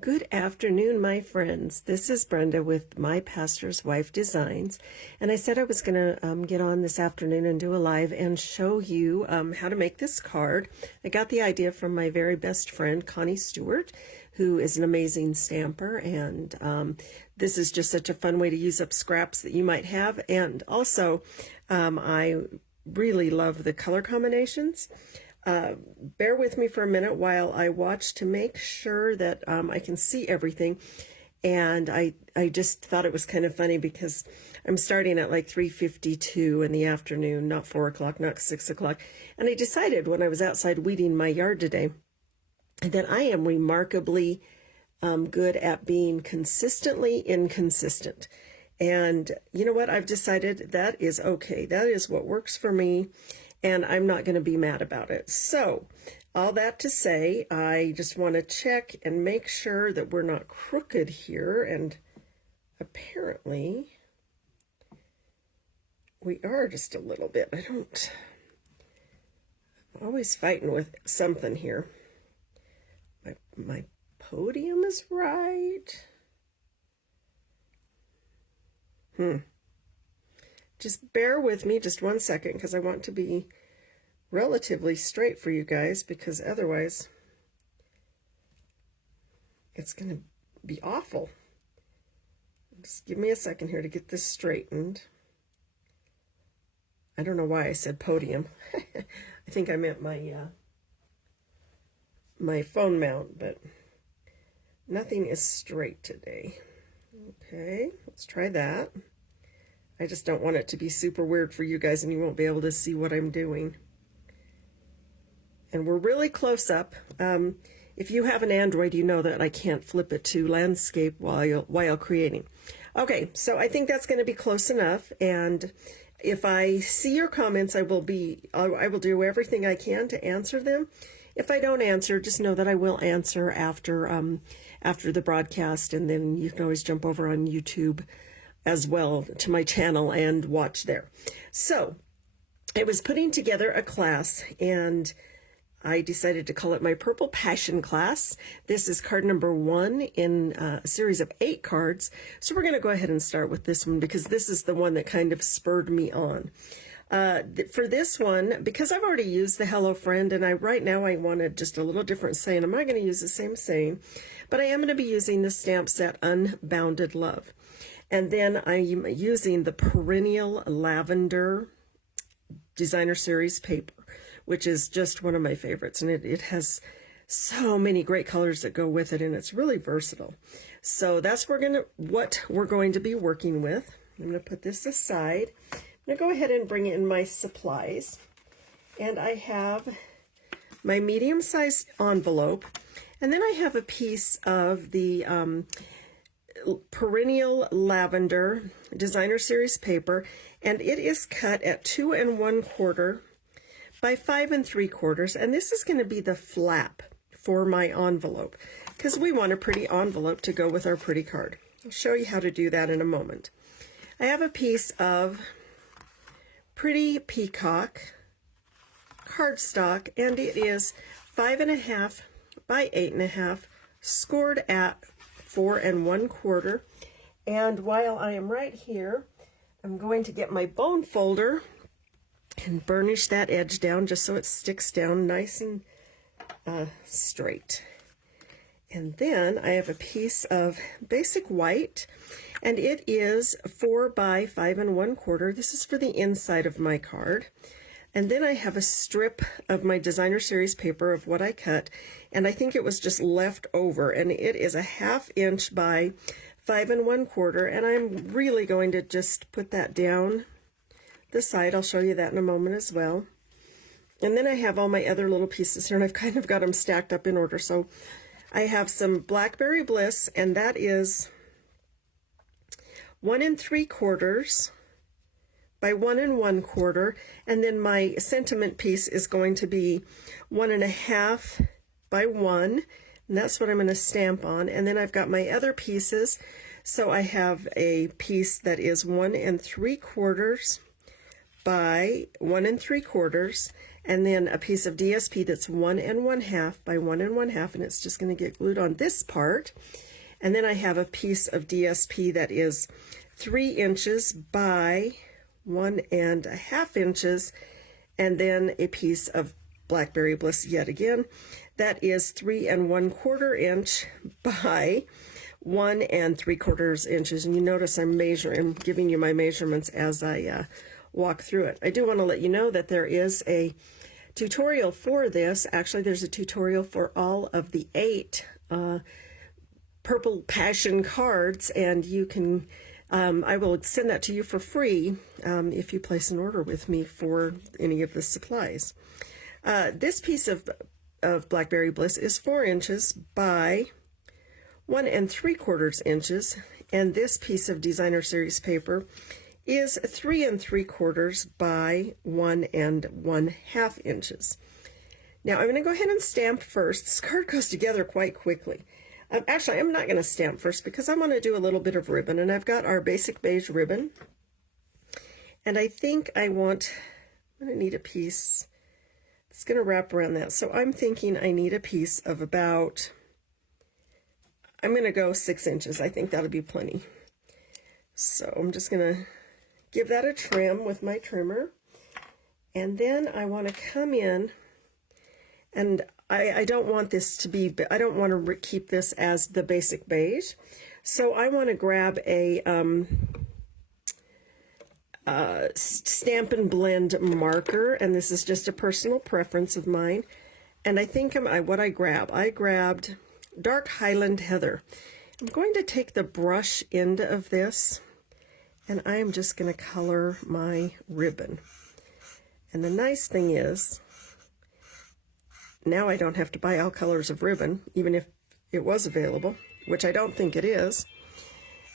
Good afternoon, my friends. This is Brenda with My Pastor's Wife Designs, and I said I was going to get on this afternoon and do a live and show you how to make this card. I got the idea from my very best friend, Connie Stewart, who is an amazing stamper, and this is just such a fun way to use up scraps that you might have, and also I really love the color combinations. Bear with me for a minute while I watch to make sure that I can see everything. And I just thought it was kind of funny because I'm starting at like 3:52 in the afternoon, not 4 o'clock, not 6 o'clock. And I decided when I was outside weeding my yard today that I am remarkably good at being consistently inconsistent. And you know what? I've decided that is okay. That is what works for me. And I'm not going to be mad about it. So, all that to say, I just want to check and make sure that we're not crooked here. And apparently, we are just a little bit. I'm always fighting with something here. My podium is right. Just bear with me just 1 second because I want to be relatively straight for you guys, because otherwise it's going to be awful. Just give me a second here to get this straightened. I don't know why I said podium. I think I meant my my phone mount, but nothing is straight today. Okay, let's try that. I just don't want it to be super weird for you guys and you won't be able to see what I'm doing. And we're really close up. If you have an Android, you know that I can't flip it to landscape while creating. Okay, so I think that's going to be close enough. And if I see your comments, I will do everything I can to answer them. If I don't answer, just know that I will answer after the broadcast, and then you can always jump over on YouTube as well to my channel and watch there. So I was putting together a class and I decided to call it my Purple Passion class. This is card number 1 in a series of 8 cards. So we're going to go ahead and start with this one because this is the one that kind of spurred me on. For this one, because I've already used the Hello Friend, and right now I wanted just a little different saying. I'm not going to use the same saying, but I am going to be using the stamp set Unbounded Love. And then I'm using the Perennial Lavender Designer Series paper, which is just one of my favorites. And it has so many great colors that go with it, and it's really versatile. So that's what we're going to be working with. I'm going to put this aside. I'm going to go ahead and bring in my supplies. And I have my medium-sized envelope. And then I have a piece of the Perennial Lavender Designer Series paper, and it is cut at 2 1/4 by 5 3/4, and this is going to be the flap for my envelope because we want a pretty envelope to go with our pretty card. I'll show you how to do that in a moment. I have a piece of pretty peacock cardstock, and it is 5 1/2 by 8 1/2, scored at 4 1/4. And while I am right here, I'm going to get my bone folder and burnish that edge down just so it sticks down nice and straight. And then I have a piece of basic white, and it is 4 by 5 1/4. This is for the inside of my card. And then I have a strip of my Designer Series paper of what I cut, and I think it was just left over, and it is a 1/2 inch by 5 1/4, and I'm really going to just put that down the side. I'll show you that in a moment as well. And then I have all my other little pieces here, and I've kind of got them stacked up in order. So I have some Blackberry Bliss, and that is 1 3/4 by 1 1/4, and then my sentiment piece is going to be 1 1/2 by 1, and that's what I'm going to stamp on. And then I've got my other pieces. So I have a piece that is 1 3/4 by 1 3/4, and then a piece of DSP that's 1 1/2 by 1 1/2, and it's just going to get glued on this part. And then I have a piece of DSP that is 3 inches by 1 1/2 inches, and then a piece of Blackberry Bliss yet again that is 3 1/4 inch by 1 3/4 inches. And you notice I'm giving you my measurements as I walk through it. I do want to let you know that there is a tutorial for this. Actually, there's a tutorial for all of the 8 Purple Passion cards, and you can I will send that to you for free if you place an order with me for any of the supplies. This piece of Blackberry Bliss is 4 inches by 1 3/4 inches, and this piece of Designer Series paper is 3 3/4 by 1 1/2 inches. Now I'm going to go ahead and stamp first. This card goes together quite quickly. Actually, I'm not going to stamp first because I want to do a little bit of ribbon, and I've got our basic beige ribbon, and I think I'm going to need a piece. It's going to wrap around that, so I'm thinking I need a piece of about, I'm going to go 6 inches. I think that'll be plenty. So I'm just going to give that a trim with my trimmer, and then I want to come in, and I don't want this to be, I don't want to keep this as the basic beige, so I want to grab a Stamp and Blend marker, and this is just a personal preference of mine. And I think what I grabbed Dark Highland Heather. I'm going to take the brush end of this, and I am just going to color my ribbon. And the nice thing is, now I don't have to buy all colors of ribbon, even if it was available, which I don't think it is.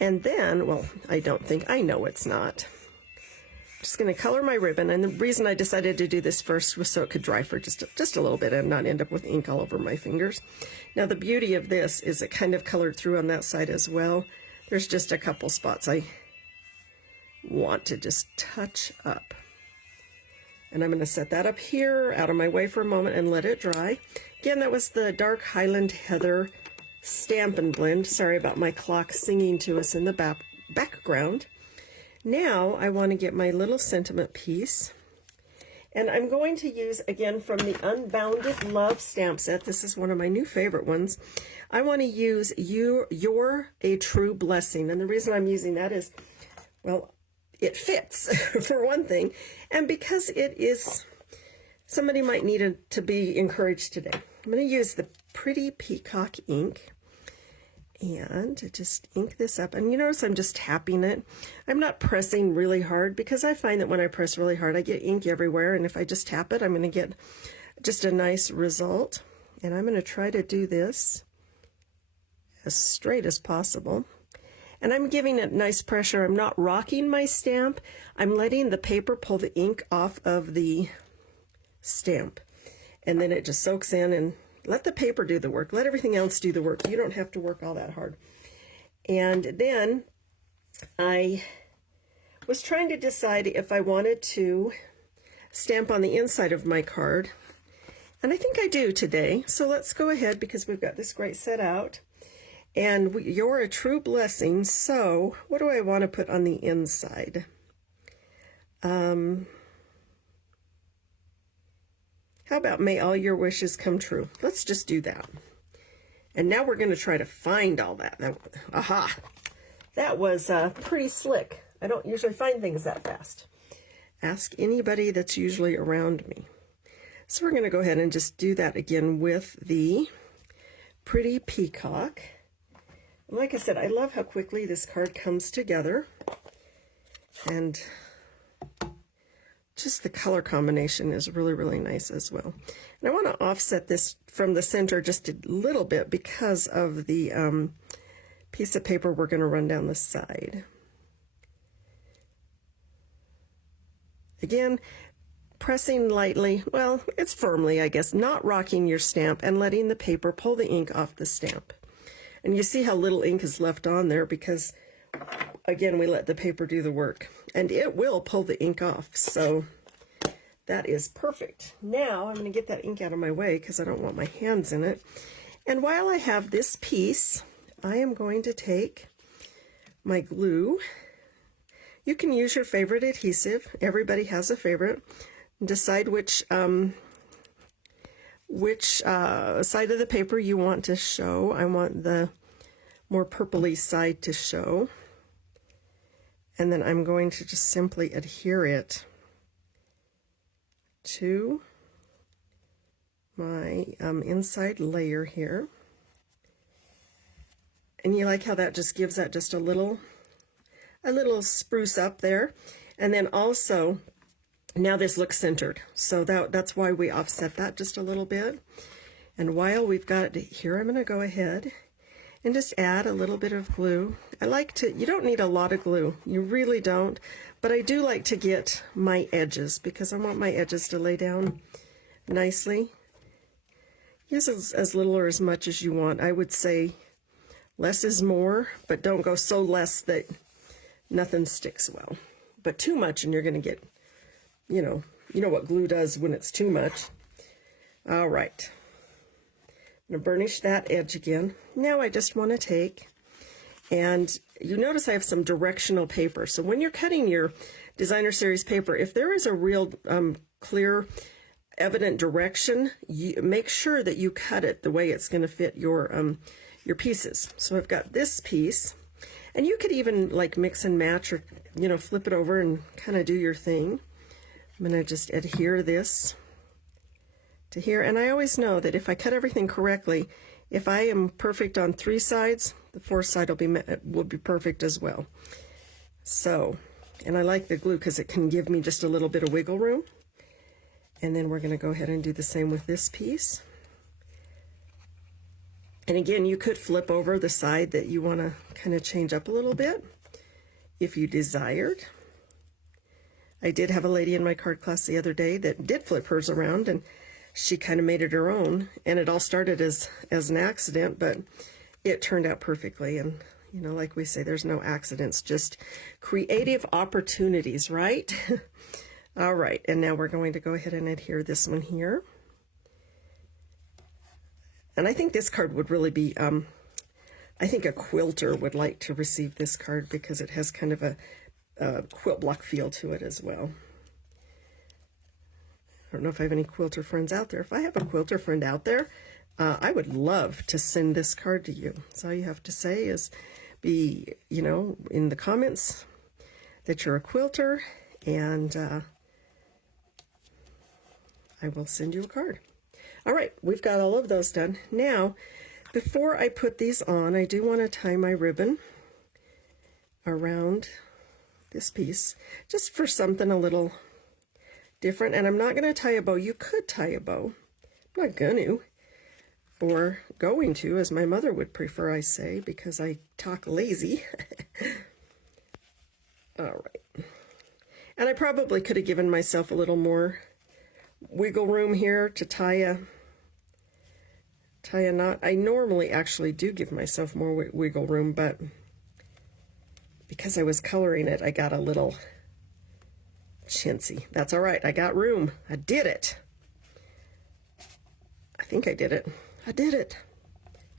And then, well, I know it's not. I'm just going to color my ribbon, and the reason I decided to do this first was so it could dry for just a little bit and not end up with ink all over my fingers. Now the beauty of this is it kind of colored through on that side as well. There's just a couple spots I want to just touch up. And I'm going to set that up here out of my way for a moment and let it dry. Again, that was the Dark Highland Heather Stamp and Blend. Sorry about my clock singing to us in the background. Now I want to get my little sentiment piece. And I'm going to use, again, from the Unbounded Love stamp set. This is one of my new favorite ones. I want to use You're a True Blessing. And the reason I'm using that is, well, it fits, for one thing, and because it is, somebody might need it to be encouraged today. I'm going to use the Pretty Peacock ink and just ink this up. And you notice I'm just tapping it. I'm not pressing really hard because I find that when I press really hard, I get ink everywhere, and if I just tap it, I'm going to get just a nice result. And I'm going to try to do this as straight as possible. And I'm giving it nice pressure. I'm not rocking my stamp. I'm letting the paper pull the ink off of the stamp. And then it just soaks in, and let the paper do the work. Let everything else do the work. You don't have to work all that hard. And then I was trying to decide if I wanted to stamp on the inside of my card. And I think I do today. So let's go ahead, because we've got this great set out. And You're a True Blessing. So what do I want to put on the inside? How about May All Your Wishes Come True? Let's just do that. And now we're going to try to find all that. Aha! That was pretty slick. I don't usually find things that fast. Ask anybody that's usually around me. So we're going to go ahead and just do that again with the Pretty Peacock. And like I said, I love how quickly this card comes together. And just the color combination is really, really nice as well. And I want to offset this from the center just a little bit because of the piece of paper we're going to run down the side. Again, pressing lightly, well, it's firmly, I guess, not rocking your stamp and letting the paper pull the ink off the stamp. And you see how little ink is left on there because, again, we let the paper do the work. And it will pull the ink off. So That is perfect. Now I'm going to get that ink out of my way because I don't want my hands in it. And while I have this piece, I am going to take my glue. You can use your favorite adhesive. Everybody has a favorite. Decide which side of the paper you want to show. I want the more purpley side to show. And then I'm going to just simply adhere it to my inside layer here. And you like how that just gives that just a little spruce up there. And then also, now this looks centered. So that's why we offset that just a little bit. And while we've got it here, I'm going to go ahead and just add a little bit of glue. You don't need a lot of glue. You really don't. But I do like to get my edges because I want my edges to lay down nicely. Use as little or as much as you want. I would say less is more, but don't go so less that nothing sticks well. But too much and you're going to get, you know what glue does when it's too much. All right. I'm going to burnish that edge again. Now I just want to take, and you notice I have some directional paper. So when you're cutting your designer series paper, if there is a real clear, evident direction, you make sure that you cut it the way it's going to fit your pieces. So I've got this piece, and you could even like mix and match or flip it over and kind of do your thing. I'm going to just adhere this to here, and I always know that if I cut everything correctly, if I am perfect on 3 sides, the 4th side will be perfect as well. So, and I like the glue because it can give me just a little bit of wiggle room. And then we're going to go ahead and do the same with this piece. And again, you could flip over the side that you want to kind of change up a little bit if you desired. I did have a lady in my card class the other day that did flip hers around, and she kind of made it her own. And it all started as an accident, but it turned out perfectly. And like we say, there's no accidents, just creative opportunities, right? All right, and now we're going to go ahead and adhere this one here. And I think this card would really be, I think a quilter would like to receive this card because it has kind of a quilt block feel to it as well. I don't know if I have any quilter friends out there. If I have a quilter friend out there, I would love to send this card to you. So all you have to say is be, in the comments that you're a quilter, and I will send you a card. All right, we've got all of those done. Now, before I put these on, I do want to tie my ribbon around this piece, just for something a little different. And I'm not going to tie a bow. You could tie a bow. I'm not going to, or going to, as my mother would prefer I say, because I talk lazy. All right. And I probably could have given myself a little more wiggle room here to tie a knot. I normally actually do give myself more wiggle room, but because I was coloring it, I got a little chintzy. That's all right. I got room. I did it. I think I did it. I did it.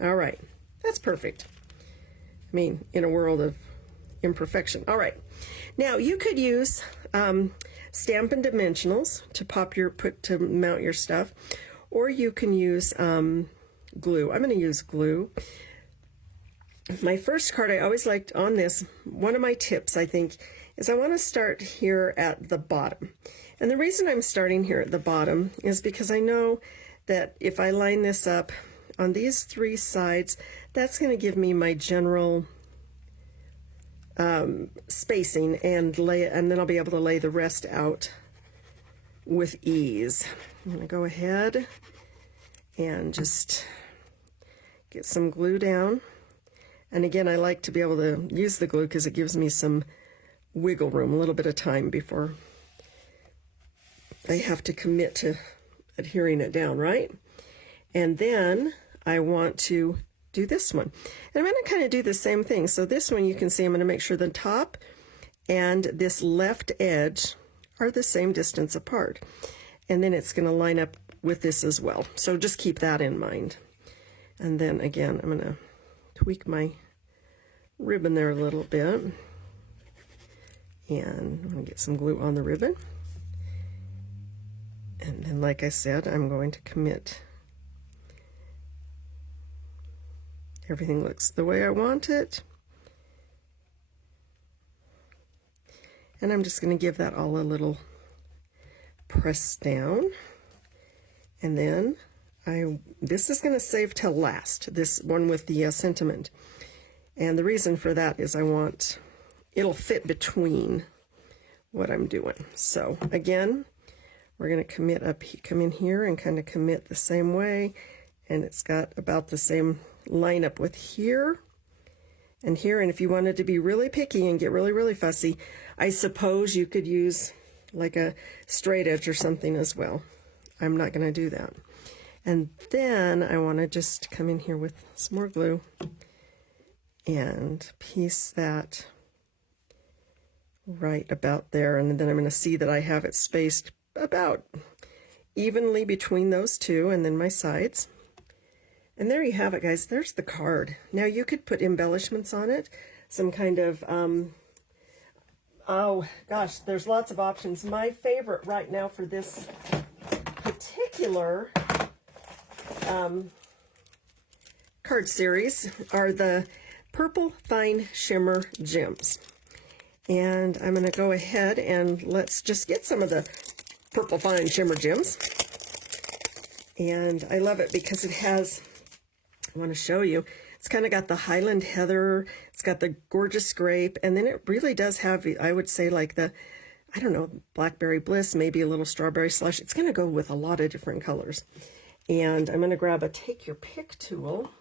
All right. That's perfect. I mean, in a world of imperfection. All right. Now you could use Stampin' Dimensionals to mount your stuff, or you can use glue. I'm going to use glue. My first card I always liked on this, one of my tips I think, is I want to start here at the bottom. And the reason I'm starting here at the bottom is because I know that if I line this up on these 3 sides, that's going to give me my general spacing, and then I'll be able to lay the rest out with ease. I'm going to go ahead and just get some glue down. And again, I like to be able to use the glue because it gives me some wiggle room, a little bit of time before I have to commit to adhering it down, right? And then I want to do this one. And I'm going to kind of do the same thing. So this one, you can see I'm going to make sure the top and this left edge are the same distance apart. And then it's going to line up with this as well. So just keep that in mind. And then again, I'm going to tweak my ribbon there a little bit. And I'm going to get some glue on the ribbon. And then, like I said, I'm going to commit. Everything looks the way I want it. And I'm just going to give that all a little press down. And then this is going to save till last, this one with the sentiment. And the reason for that is it'll fit between what I'm doing. So again, we're going to come in here and kind of commit the same way. And it's got about the same line up with here and here. And if you wanted to be really picky and get really, really fussy, I suppose you could use like a straight edge or something as well. I'm not going to do that. And then I want to just come in here with some more glue and piece that right about there. And then I'm going to see that I have it spaced about evenly between those two and then my sides. And there you have it, guys. There's the card. Now you could put embellishments on it, some kind of, oh gosh, there's lots of options. My favorite right now for this particular card series are the Purple Fine Shimmer Gems. And I'm going to go ahead and let's just get some of the Purple Fine Shimmer Gems. And I love it because it has, I want to show you, it's kind of got the Highland Heather, it's got the gorgeous grape, and then it really does have, I would say, like the, I don't know, Blackberry Bliss, maybe a little strawberry slush. It's going to go with a lot of different colors. And I'm going to grab a take your pick tool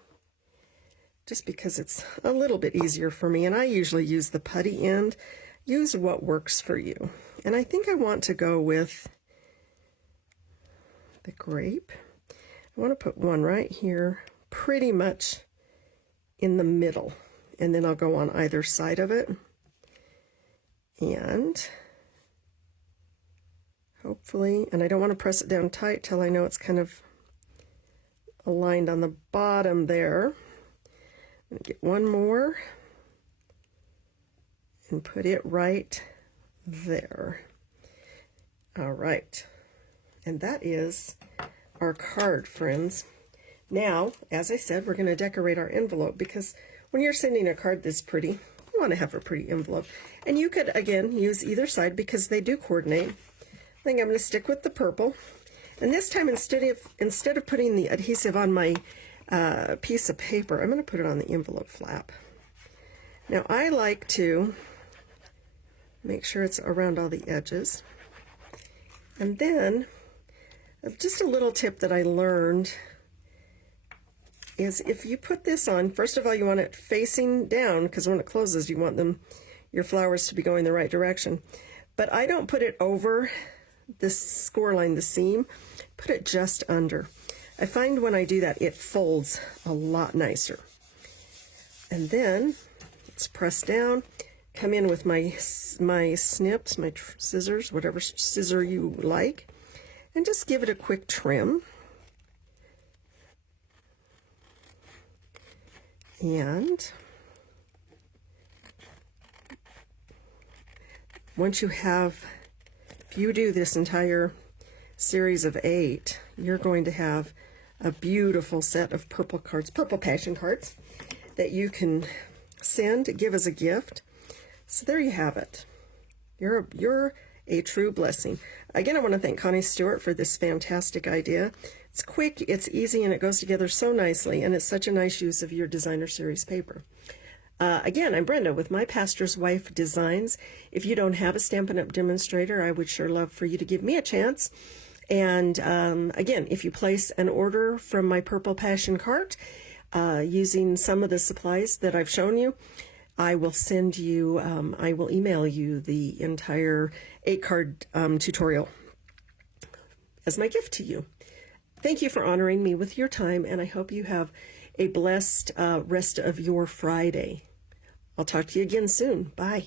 just because it's a little bit easier for me. And I usually use the putty end. Use what works for you. And I think I want to go with the grape. I want to put one right here, pretty much in the middle. And then I'll go on either side of it. And hopefully, and I don't want to press it down tight till I know it's kind of aligned on the bottom there. I'm going to get one more and put it right there. All right. And that is our card, friends. Now, as I said, we're going to decorate our envelope because when you're sending a card this pretty, you want to have a pretty envelope. And you could, again, use either side because they do coordinate. I think I'm going to stick with the purple. And this time, instead of putting the adhesive on my piece of paper, I'm going to put it on the envelope flap. Now, I like to make sure it's around all the edges. And then, just a little tip that I learned is if you put this on, first of all, you want it facing down because when it closes, you want your flowers to be going the right direction. But I don't put it over this score line, the seam, put it just under. I find when I do that, it folds a lot nicer. And then let's press down, come in with my snips, my scissors, whatever scissor you like, and just give it a quick trim. And once you have, if you do this entire series of 8, you're going to have a beautiful set of purple cards, purple passion cards that you can give as a gift. So there you have it. You're a true blessing. Again, I want to thank Connie Stewart for this fantastic idea. It's quick, it's easy, and it goes together so nicely, and it's such a nice use of your designer series paper. Again, I'm Brenda with My Pastor's Wife Designs. If you don't have a Stampin' Up! Demonstrator, I would sure love for you to give me a chance. And again, if you place an order from my Purple Passion cart using some of the supplies that I've shown you, I will send you, I will email you the entire 8-card tutorial as my gift to you. Thank you for honoring me with your time, and I hope you have a blessed rest of your Friday. I'll talk to you again soon. Bye.